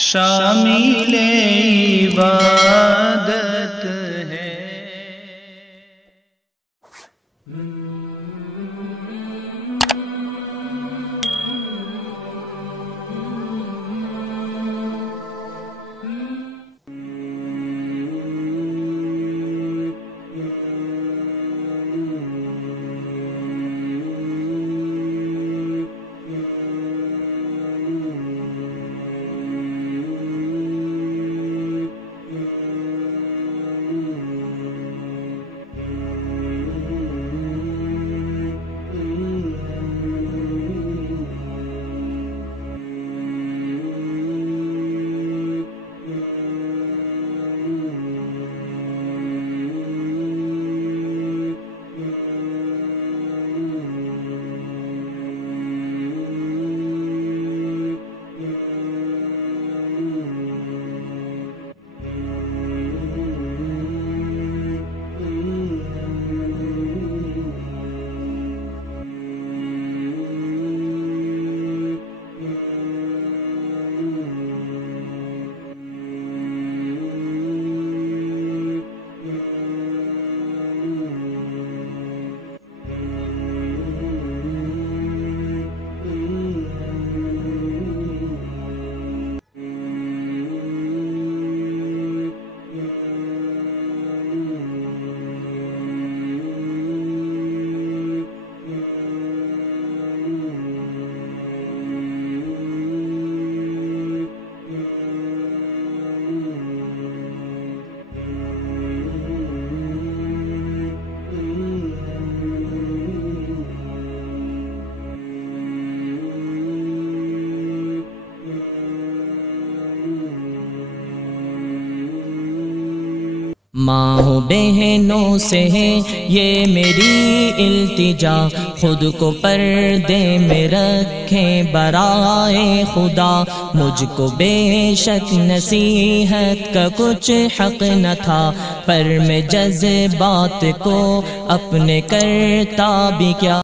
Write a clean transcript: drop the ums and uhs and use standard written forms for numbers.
शामिल इबादत है। माँ बहनों से है ये मेरी इल्तिजा, खुद को पर्दे में रखें बराए खुदा। मुझको बेशक नसीहत का कुछ हक न था, पर मैं जज्बात को अपने करता भी क्या।